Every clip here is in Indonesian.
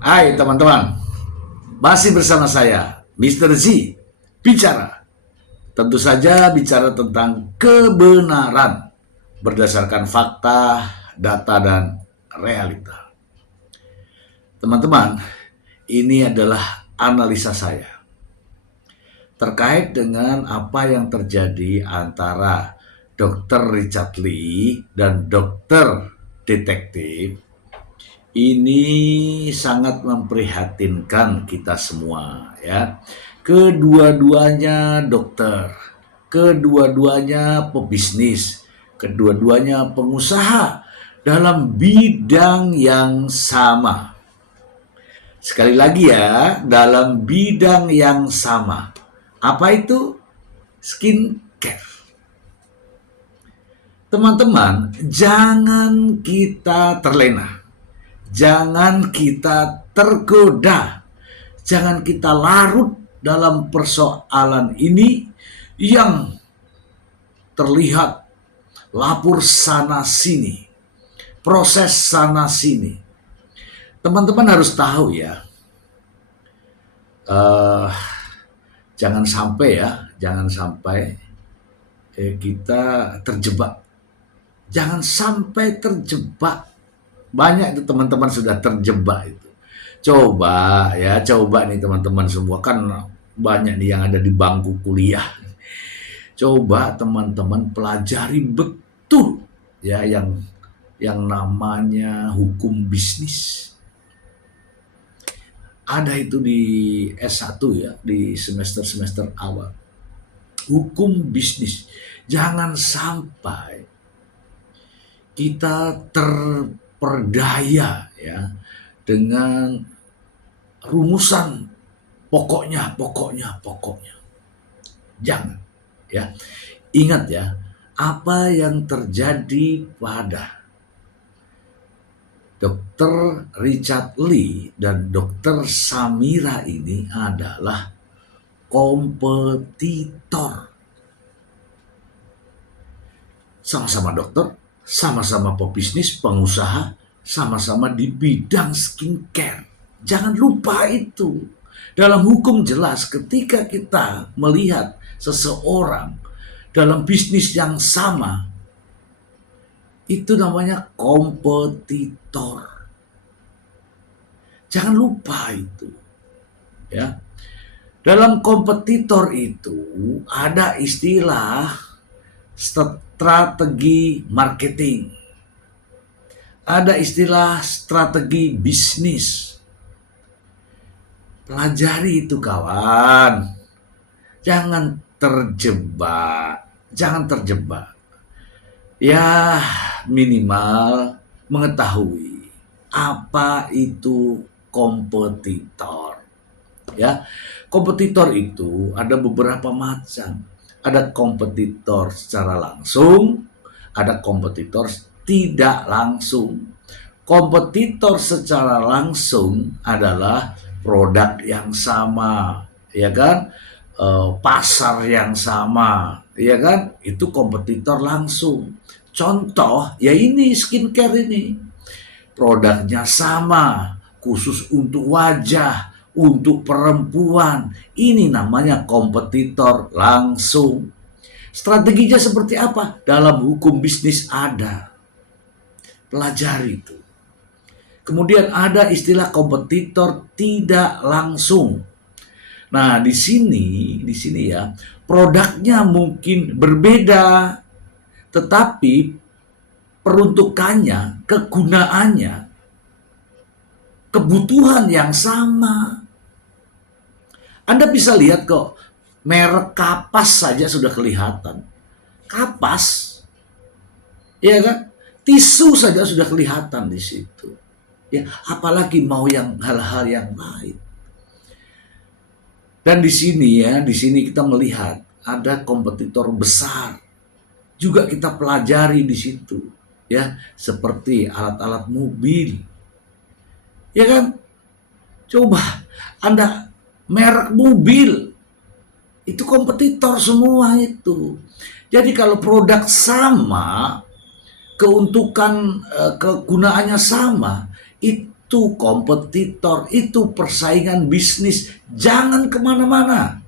Hai teman-teman, masih bersama saya, Mr. Z, bicara. Tentu saja bicara tentang kebenaran berdasarkan fakta, data, dan realita. Teman-teman, ini adalah analisa saya terkait dengan apa yang terjadi antara Dr. Richard Lee dan Dr. Detektif. Ini sangat memprihatinkan kita semua ya. Kedua-duanya dokter, kedua-duanya pebisnis, kedua-duanya pengusaha dalam bidang yang sama. Sekali lagi ya, dalam bidang yang sama. Apa itu? Skincare. Teman-teman, jangan kita terlena. Jangan kita tergoda. Jangan kita larut dalam persoalan ini yang terlihat lapor sana sini, proses sana sini. Teman-teman harus tahu ya, uh, jangan sampai kita terjebak. Jangan sampai terjebak. Banyak itu teman-teman sudah terjebak itu. Coba nih teman-teman semua, kan banyak nih yang ada di bangku kuliah. Coba teman-teman pelajari betul ya yang namanya hukum bisnis. Ada itu di S1 ya, di semester-semester awal. Hukum bisnis. Jangan sampai kita terperdaya ya dengan rumusan pokoknya. Jangan ya. Ingat ya, apa yang terjadi pada Dr. Richard Lee dan Dr. Samira ini adalah kompetitor. Sama-sama dokter, sama-sama pebisnis, pengusaha, sama-sama di bidang skincare. Jangan lupa itu. Dalam hukum jelas ketika kita melihat seseorang dalam bisnis yang sama, itu namanya kompetitor. Jangan lupa itu. Ya. Dalam kompetitor itu ada istilah strategi marketing. Ada istilah strategi bisnis. Pelajari itu kawan. Jangan terjebak. Ya minimal mengetahui apa itu kompetitor. Ya, kompetitor itu ada beberapa macam. Ada kompetitor secara langsung, ada kompetitor tidak langsung. Kompetitor secara langsung adalah produk yang sama, ya kan? Pasar yang sama, ya kan? Itu kompetitor langsung. Contoh, ya ini skincare ini. Produknya sama, khusus untuk wajah, untuk perempuan. Ini namanya kompetitor langsung. Strateginya seperti apa? Dalam hukum bisnis ada. Pelajari itu. Kemudian ada istilah kompetitor tidak langsung. Nah, di sini ya, produknya mungkin berbeda, tetapi peruntukannya, kegunaannya, kebutuhan yang sama. Anda bisa lihat kok, merek kapas saja sudah kelihatan. Kapas, ya kan? Tisu saja sudah kelihatan di situ. Ya, apalagi mau yang hal-hal yang lain. Dan di sini kita melihat ada kompetitor besar. Juga kita pelajari di situ, ya, seperti alat-alat mobil. Ya kan? Coba Anda merek mobil itu kompetitor semua itu. Jadi kalau produk sama, keuntungan kegunaannya sama, itu kompetitor, itu persaingan bisnis. Jangan kemana-mana.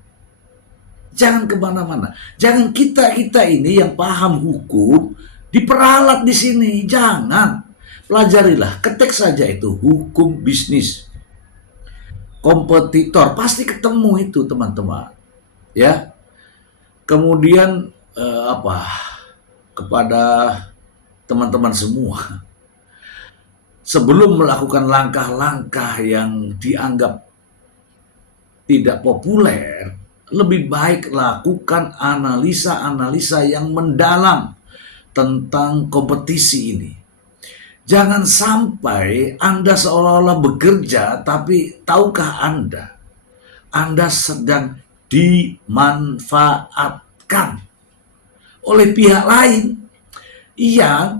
Jangan kemana-mana. Jangan kita ini yang paham hukum diperalat di sini. Jangan. Pelajarilah, ketik saja itu hukum bisnis. Kompetitor pasti ketemu itu, teman-teman. Ya. Kemudian kepada teman-teman semua, sebelum melakukan langkah-langkah yang dianggap tidak populer, lebih baik lakukan analisa-analisa yang mendalam tentang kompetisi ini. Jangan sampai Anda seolah-olah bekerja, tapi tahukah Anda sedang dimanfaatkan oleh pihak lain yang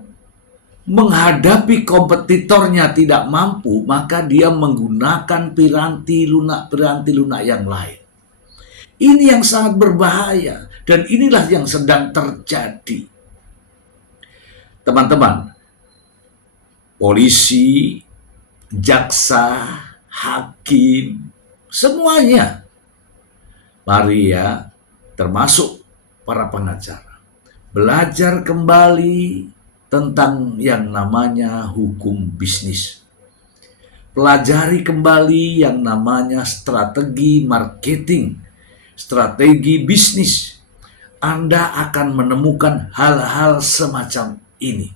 menghadapi kompetitornya tidak mampu, maka dia menggunakan piranti lunak yang lain. Ini yang sangat berbahaya, dan inilah yang sedang terjadi. Teman-teman, polisi, jaksa, hakim, semuanya, mari ya, termasuk para pengacara, belajar kembali tentang yang namanya hukum bisnis. Pelajari kembali yang namanya strategi marketing, strategi bisnis. Anda akan menemukan hal-hal semacam ini.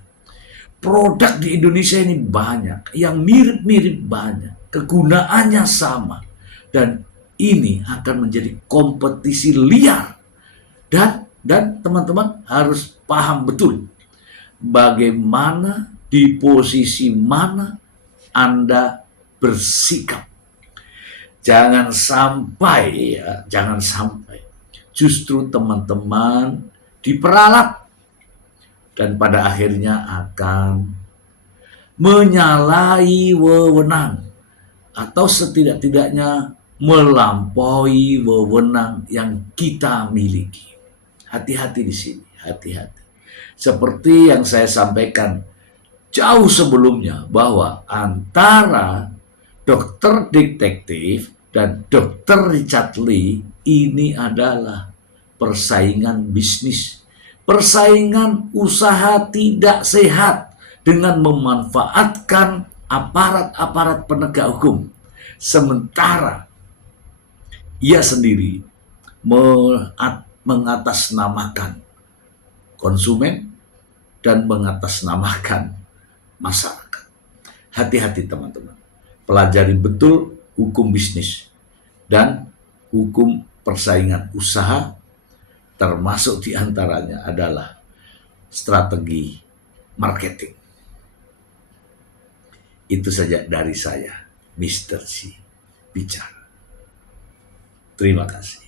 Produk di Indonesia ini banyak, yang mirip-mirip banyak, kegunaannya sama, dan ini akan menjadi kompetisi liar. Dan teman-teman harus paham betul bagaimana, di posisi mana Anda bersikap. Jangan sampai justru teman-teman diperalat dan pada akhirnya akan menyalahi wewenang atau setidak-tidaknya melampaui wewenang yang kita miliki. Hati-hati di sini, hati-hati. Seperti yang saya sampaikan jauh sebelumnya, bahwa antara dokter detektif dan dokter Richard Lee ini adalah persaingan bisnis, persaingan usaha tidak sehat dengan memanfaatkan aparat-aparat penegak hukum, sementara ia sendiri mengatasnamakan konsumen dan mengatasnamakan masyarakat. Hati-hati teman-teman. Pelajari betul hukum bisnis dan hukum persaingan usaha, termasuk diantaranya adalah strategi marketing. Itu saja dari saya, Mr. C. bicara. Terima kasih.